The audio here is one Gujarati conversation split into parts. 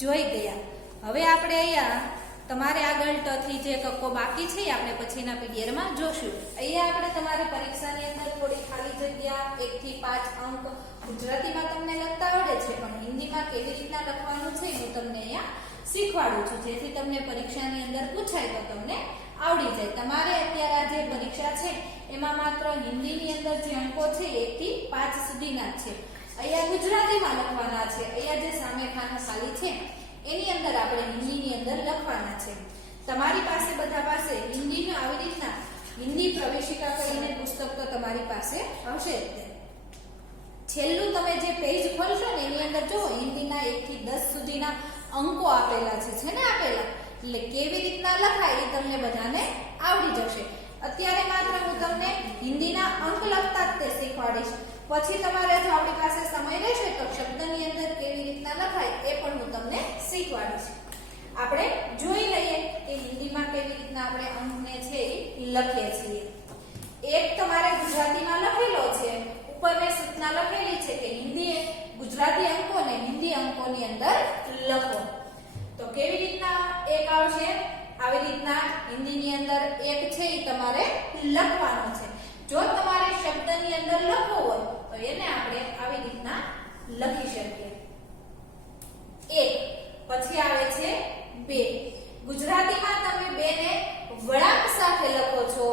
જોઈ ગયા। હવે આપણે અહીંયા તમારે આગળ ટ થી જે કક્કો બાકી છે આપણે પછીના પીરિયડમાં જોશું। અહીંયા આપણે તમારે પરીક્ષાની અંદર થોડી ખાલી જગ્યા 1 થી 5 અંક ગુજરાતીમાં તમને લખતા આવડે છે, પણ હિન્દીમાં કેવી રીતના લખવાનું છે હું તમને અહીંયા શીખવાડું છું, જેથી તમને પરીક્ષાની અંદર પૂછાય તો તમને આવડી જાય। તમારે અત્યારે આ જે પરીક્ષા છે એમાં માત્ર હિન્દીની અંદર જે અંકો છે 1 થી 5 સુધીના છે। અહીંયા ગુજરાતીમાં લખવાના છે। અહીંયા જે સામે ખાના ખાલી છે એની અંદર આપણે હિન્દીની અંદર લખવાના છે। તમારી પાસે બધા પાસે હિન્દીનું આવી રીતના હિન્દી પ્રવેશિકા કરીને પુસ્તક તો તમારી પાસે હશે જ। છેલ્લું તમે જે પેજ ખોલશો ને એની અંદર જો હિન્દીના 1 થી 10 સુધીના અંકો આપેલા છે ને આપેલા, એટલે કેવી રીતના લખાય એ તમને બધાને આવડી જશે। અત્યારે માત્ર હું તમને હિન્દીના અંક લખતા જ તે શીખવાડીશ, પછી તમારે જો આપણી પાસે સમય રહેશે તો શબ્દની અંદર કેવી રીતના લખાય એ પણ હું તમને શીખવાડીશ। આપણે જોઈ લઈએ કે હિન્દીમાં કેવી રીતના આપણે અંકને છે એ લખીએ છીએ। એક તમારે ગુજરાતીમાં લખેલો છે, ઉપર મેં સૂચના લખેલી છે કે હિન્દી ગુજરાતી અંકોને હિન્દી અંકોની અંદર લખો। તો કેવી રીતના એક આવશે, આવી રીતના હિન્દીની અંદર એક છે એ તમારે લખવાનો છે। જો તમારે શબ્દની અંદર લખવો હોય તો એને આપણે આવી રીતના લખી શકીએ। એક પછી આવે છે બે। ગુજરાતીમાં તમે બે ને વળાંક સાથે લખો છો,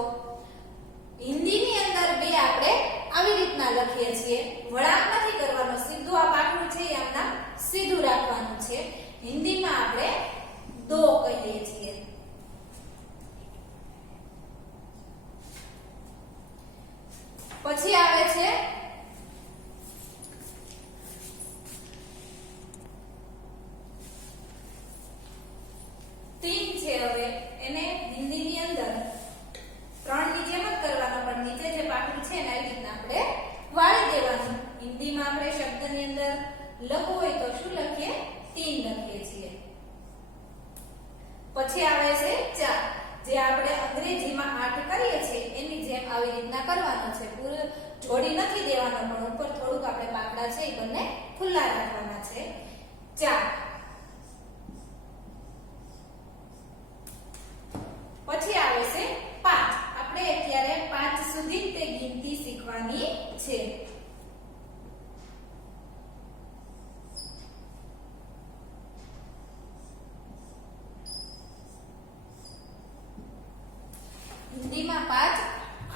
હિન્દીની અંદર બે આપણે આવી રીતના લખીએ છીએ। વળાંક નથી કરવાનો, સીધું આ પાઠનું છે એ આમના સીધું રાખવાનું છે। હિન્દીમાં આપણે દો કહીએ છીએ। પછી આવે છે તીન છે। હવે એને હિન્દીની અંદર ત્રણ ની જેમ જ કરવાનો, પણ નીચે જે પાટું છે ને આવી રીતના આપણે વાળી દેવાનું। હિન્દીમાં આપણે શબ્દની અંદર લખવું હોય તો શું લખીએ? તીન લખીએ છીએ। પછી આવે છે ચાર, જે આપણે અંગ્રેજીમાં 8 કરીએ છીએ એની જેમ આવી રીતના કરવાનો છે। પૂરું જોડી નથી દેવાનો, પણ ઉપર થોડુંક આપણે પાકડા છે એ બંને ખુલ્લા રાખવાના છે। 4 પછી આવે છે 5। આપણે અત્યારે 5 સુધી તે ગિનતી શીખવાની છે। હિન્દીમાં 5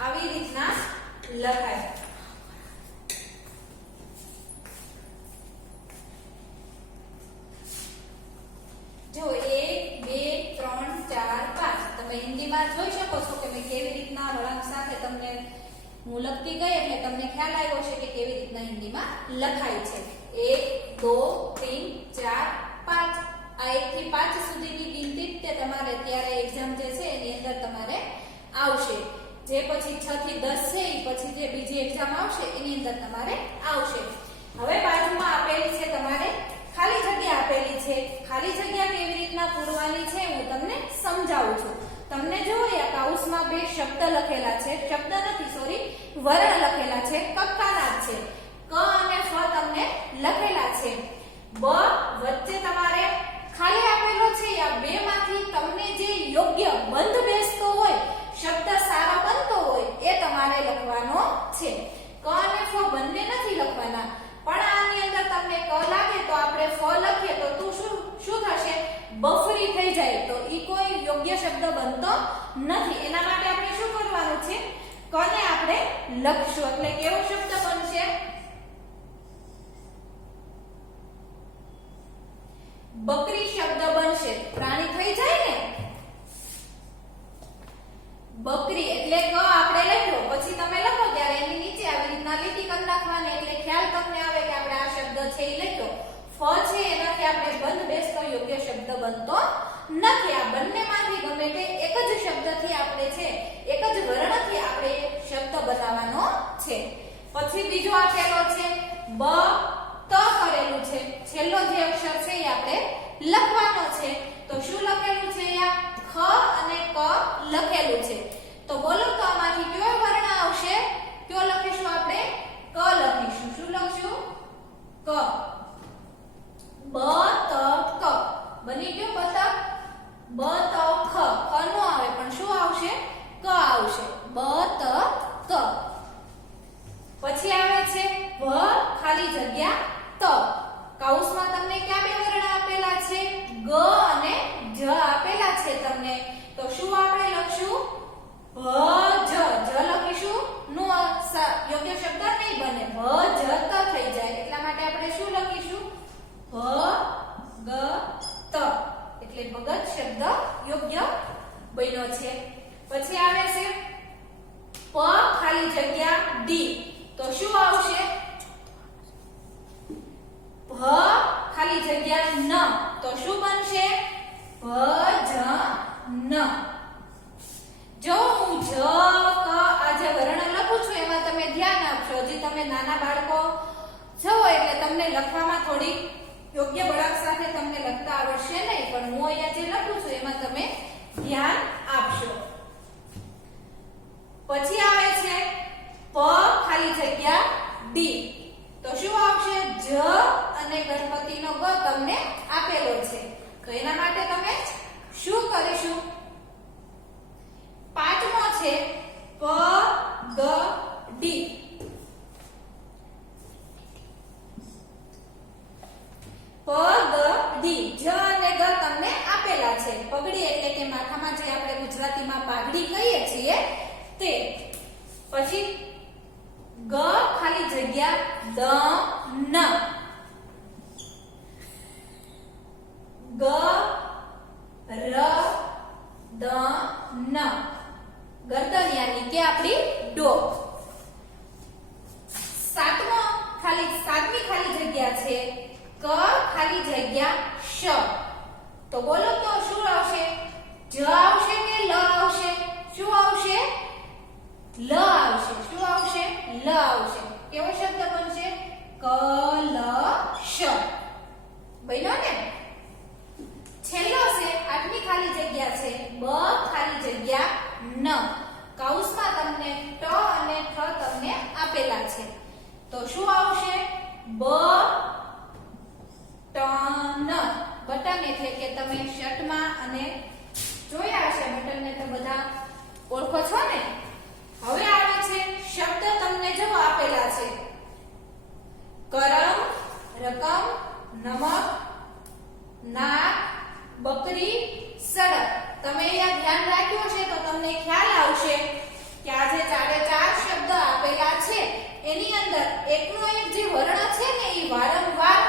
આવી રીતના લખાય। જો 1 2 3 4 5 તમે હિન્દીમાં જોઈ શકો છો કે મેં કેવી રીતના વળાંક સાથે તમને હું લખતી ગઈ, એટલે તમને ખ્યાલ આવ્યો છે કે કેવી રીતના હિન્દીમાં લખાય છે। 1 2 3 4 5 આ 1 થી 5 સુધીની ગિનતી તે તમારે અત્યારે એક્ઝામ જે છે એની અંદર તમારે આવશે। જે પછી 6 થી 10 છે એ પછી જે બીજી એક્ઝામ આવશે એની અંદર તમારે આવશે। હવે બાજુમાં આપેલી છે તમારે ખાલી જગ્યા આપેલી છે। ખાલી જગ્યા કેવી રીતના પૂરવાની છે હું તમને સમજાવું છું। તમને જો આ કાઉસમાં બે શબ્દ લખેલા છે, શબ્દ નથી સોરી વર્ણ લખેલા છે, કક્કાના જ છે। ક અને ફ તમને લખેલા છે। બ વચ્ચે તમારે ખાલી આપેલો છે। આ બેમાંથી તમને જે યોગ્ય બંધ બેસતો હોય, શબ્દ સારો બનતો હોય એ તમારે લખવાનો છે। ક અને ફ બંને નથી લખવાના, પણ આની અંદર તમને ક લાગે તો આપણે ફ લખીએ તો તું શું થશે? બફરી થઈ જાય, તો ઈ કોઈ યોગ્ય શબ્દ બનતો નથી। એના માટે આપણે શું કરવાનું છે? ક ને આપણે લખશું, એટલે કેવો શબ્દ બનશે? બકરી શબ્દ બનશે। પ્રાણી થઈ જાય ને, બકરી એટલે ક આપણે લખ્યો, પછી તમે લખો ત્યારે એની નીચે આવી રીતના લીટી કરી નાખવાની, એટલે ખ્યાલ તમને આવે કે આપણે આ શબ્દ છે એ લખ્યો। ફ છે એનાથી આપણે બંધ બેસતો યોગ્ય શબ્દ બનતો નથી। આ બંનેમાંથી ગમે તે એક જ શબ્દથી આપણે છે, એક જ વર્ણથી આપણે શબ્દ બનાવવાનો છે। પછી બીજો આપેલો છે બ ત કરેલું છે, છેલ્લો જે અક્ષર છે એ આપણે લખવાનો છે। તો શું લખેલું છે? અહીંયા ખ અને ક લખેલું છે। તો બોલો તો આમાંથી કયો વર્ણ આવશે? કયો લખીશું આપણે? ક લખીશું। શું લખશું? ક। બ ત ક। શું આપણે લખશું ભજ જ લખીશું નો યોગ્ય શબ્દ નહીં બને ભજત થઈ જાય એટલા માટે આપણે શું લખીશું ભગત એટલે ભગત શબ્દ યોગ્ય બન્યો છે પછી આવે છે પ ખાલી જગ્યા ડી તો શું આવશે ભ ખાલી જગ્યા ન તો શું બનશે ભજન જો હું જ ક આ જે વર્ણ લખું છું એમાં તમે ધ્યાન આપશો હજી તમે નાના બાળકો છો એટલે તમને લખવામાં થોડી યોગ્ય બળક સાથે તમને લખતા આવડશે નહીં પણ હું અહીંયા જે લખું છું એમાં તમે ધ્યાન આપશો પછી આવે છે પ ખાલી જગ્યા ડી તો શું આવશે જ અને ગણપતિનો ગ તમને આપેલો છે તો એના માટે તમે શું કરીશું પાંચમો છે પ ગ ડી પ ગ ડી જ અને ગ તમને આપેલા છે પગડી એટલે કે માથામાં જે આપણે ગુજરાતીમાં પાઘડી કહીએ છીએ તે પછી ગ ખાલી જગ્યા દ ન ગ ર દ ન ગરદન યાની કે આપણી ડો સાતમી ખાલી જગ્યા છે ક ખાલી જગ્યા શ તો બોલો તો શું આવશે જ આવશે કે લ આવશે શું આવશે લ આવશે શું આવશે લ આવશે કેવો શબ્દ બનશે કલશ બન્યો ને છેલ્લો છે આઠમી ખાલી જગ્યા છે બ ખાલી જગ્યા ન કૌંસમાં તમને ટ અને ઠ તમને આપેલા છે તો શું આવશે બ ટન બટન એટલે કે તમે શર્ટમાં અને જોયા હશે બટનને તો બધા ઓળખો છો ને હવે આવે છે શબ્દ તમને જો આપેલા છે કરમ રકમ નમક નાક બકરી સડક તમે અહીંયા ધ્યાન રાખ્યું છે તો તમને ખ્યાલ આવશે કે આ જે ચારે ચાર શબ્દ આપેલા છે એની અંદર એકનો એક જે વર્ણ છે ને એ વારંવાર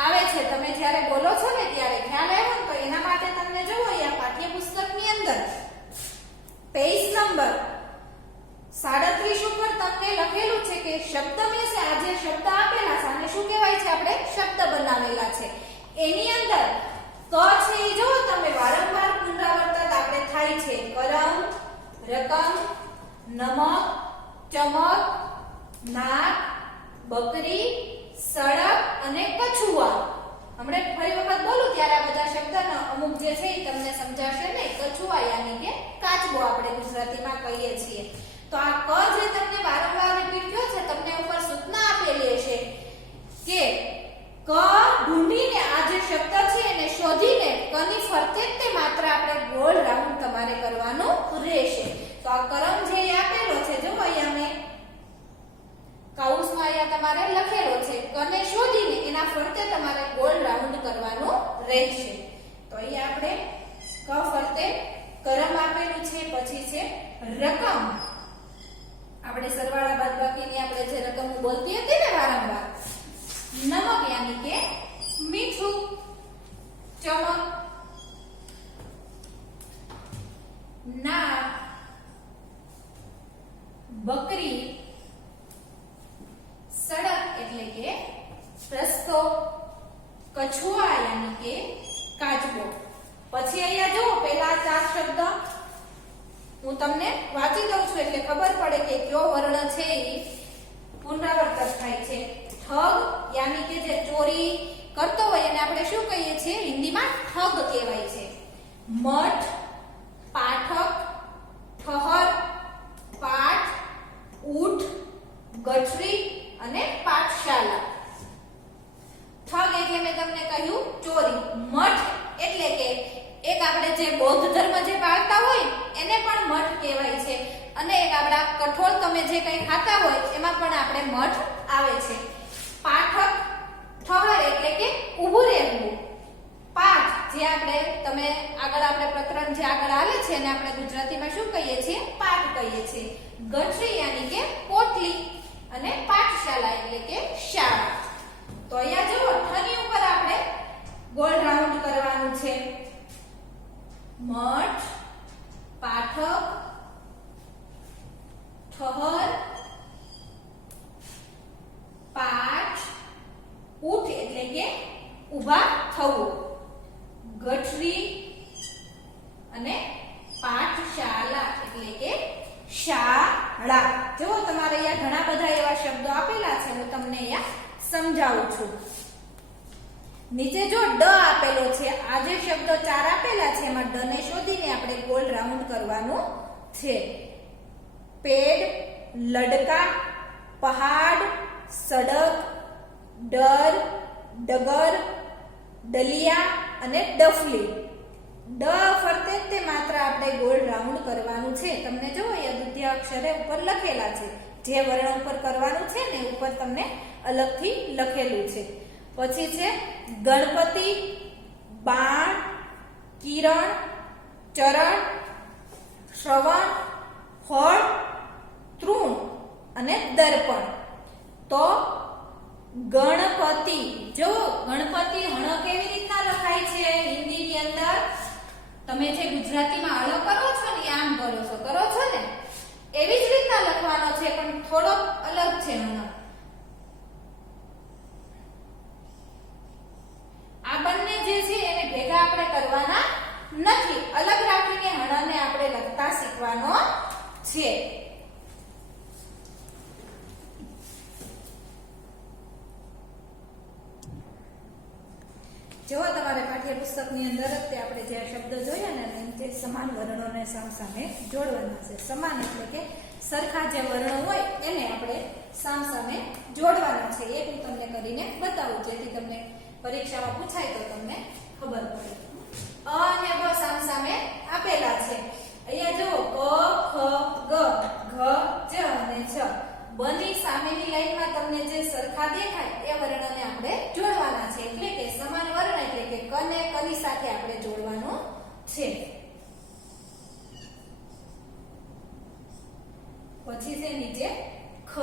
આવે છે તમે જ્યારે બોલો છો ને ત્યારે ખ્યાલ આવ્યો ને તો એના માટે તમને જોવો અહીંયા પાઠ્યપુસ્તકની અંદર પેજ નંબર 37 ઉપર તમને લખેલું છે કે શબ્દ મેં સે આ જે શબ્દ આપેલા છે આને શું કહેવાય છે આપણે શબ્દ બનાવેલા છે એની અંદર ક છે એ જો તમે વારંવાર પુનરાવર્તન આપણે થાય છે કરમ રકમ નમક ચમક નાક બકરી સડક અને કછુઆ હમણાં ફરી વખત બોલું ત્યારે આ બધા શબ્દના અમુક જે છે એ તમને સમજાશે નહીં કછુઆ યાની કે કાચબો આપણે ગુજરાતીમાં કહીએ છીએ તો આ ક જે તમને વારંવાર રિપીટ થયો છે તમને ઉપર સૂચના આપેલી હશે કે ક ઢૂંઢીને આ જે શબ્દ છે એને શોધીને કની ફરતે તે માત્ર આપણે ગોળ રાઉન્ડ તમારે કરવાનું રહેશે તો આ કરમ જે આપેલો છે જો અહીંયા મેં કૌંસમાં અહીંયા તમારે લખેલો છે કને શોધીને એના ફરતે તમારે ગોળ રાઉન્ડ કરવાનું રહેશે તો અહીંયા આપણે ક ફરતે કરમ આપેલું છે પછી છે રકમ આપણે સરવાળા બાદબાકીની આપણે જે રકમ બોલતી હતી ને વારંવાર નમક યાની કે મીઠું ચમક નાક બકરી સડક એટલે કે રસ્તો કછુઆ યાની કે કાચબો પછી અહીંયા જો પેલા ચાર શબ્દ હું તમને વાંચી દઉં છું એટલે ખબર પડે કે કયો વર્ણ છે એ પુનરાવર્તન થાય છે ઠગ યાની કે જે ચોરી કરતો હોય એને આપણે શું કહીએ છીએ હિન્દીમાં ઠગ કહેવાય છે મઠ પાઠક ઠહર પાઠ ઊઠ ગઠરી અને પાઠશાલા ઠગ એટલે મેં તમને કહ્યું ચોરી મઠ એટલે કે એક આપણે જે બૌદ્ધ ધર્મ જે પાળતા હોય એને પણ મઠ કહેવાય છે અને એક આપણા કઠોળ તમે જે કંઈ ખાતા હોય એમાં પણ આપણે મઠ આવે છે પાઠક ઠહર એટલે કે ઊભું રહેવું પાઠ જે આપણે તમે આગળ આપણે પ્રકરણ જે આગળ આવે છે અને આપણે ગુજરાતીમાં શું કહીએ છીએ પાઠ કહીએ છીએ ગઠરી યાની કે પોટલી અને પાઠશાલા એટલે કે શાળા તો અહીંયા જો ઠની ઉપર આપણે ગોળ રાઉન્ડ કરવાનું છે મઠ પાઠક ઠહર પાઠ ઉઠ એટલે કે ઊભા થવું ગઠરી અને પાઠશાલા એટલે કે શાળા જો તમારે અહીંયા ઘણા બધા એવા શબ્દો આપેલા છે હું તમને અહીંયા સમજાવું છું નીચે જો ડ આપેલો છે આ જે શબ્દો ચાર આપેલા છે એમાં ડ ને શોધીને આપણે ગોળ રાઉન્ડ કરવાનું છે પેડ લડકા પહાડ સડક ડર ડગર ડલિયા અને ડફલી ડ ફરતે તે માત્ર આપણે ગોળ રાઉન્ડ કરવાનું છે તમને જો અહીંયા દ્વિતીય અક્ષરે ઉપર લખેલા છે જે વર્ણ ઉપર કરવાનું છે ને ઉપર તમને અલગથી લખેલું છે પછી છે ગણપતિ બાણ કિરણ ચરણ શ્રવણ ફળ તૃણ અને દર્પણ તો ગણપતિ જો ગણપતિ હણ કેવી રીતના લખાય છે હિન્દીની અંદર તમે જે ગુજરાતીમાં હળ કરો છો ને આમ કરો છો ને એવી જ રીતના લખવાનો છે પણ થોડો અલગ છે હણ આ બંને જે છે એને ભેગા આપણે કરવાના નથી અલગ રાખીને હણને આપણે લખતા શીખવાનો છે જો તમારે પાઠ્યપુસ્તકની અંદર જ તે આપણે જે શબ્દો જોયા ને તે સમાન વર્ણોને સામસામે જોડવાના છે સમાન એટલે કે સરખા જે વર્ણો હોય એને આપણે સામસામે જોડવાના છે એ હું તમને કરીને બતાવું જેથી તમને પરીક્ષામાં પૂછાય તો તમને ખબર પડે અ અને બ સામસામે આપેલા છે અહીંયા જો ક ખ ગ ઘ જ અને છ બની સામેની લાઈનમાં તમને જે સરખા દેખાય એ વર્ણને આપણે જોડવાના છે એટલે કે સમાન વર્ણ એટલે કે ક ને ક ની સાથે આપણે જોડવાનું છે પછી છે નીચે ખ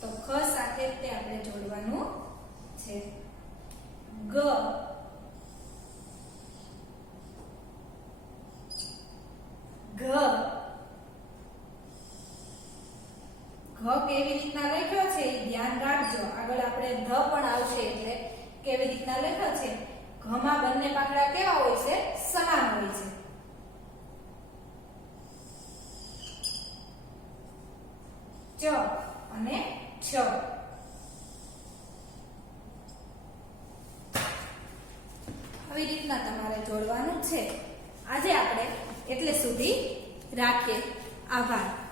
તો ખ સાથે તે આપણે જોડવાનું છે ગ ઘ ઘ કેવી રીતના લખ્યો છે એ ધ્યાન રાખજો આગળ આપણે ધ પણ આવશે એટલે કેવી રીતના લખ્યો છે ઘમાં બંને પાંખડા કેવા હોય છે સમાન હોય છે ચ અને છ આવી રીતના તમારે જોડવાનું છે આજે આપણે એટલે સુધી રાખીએ આભાર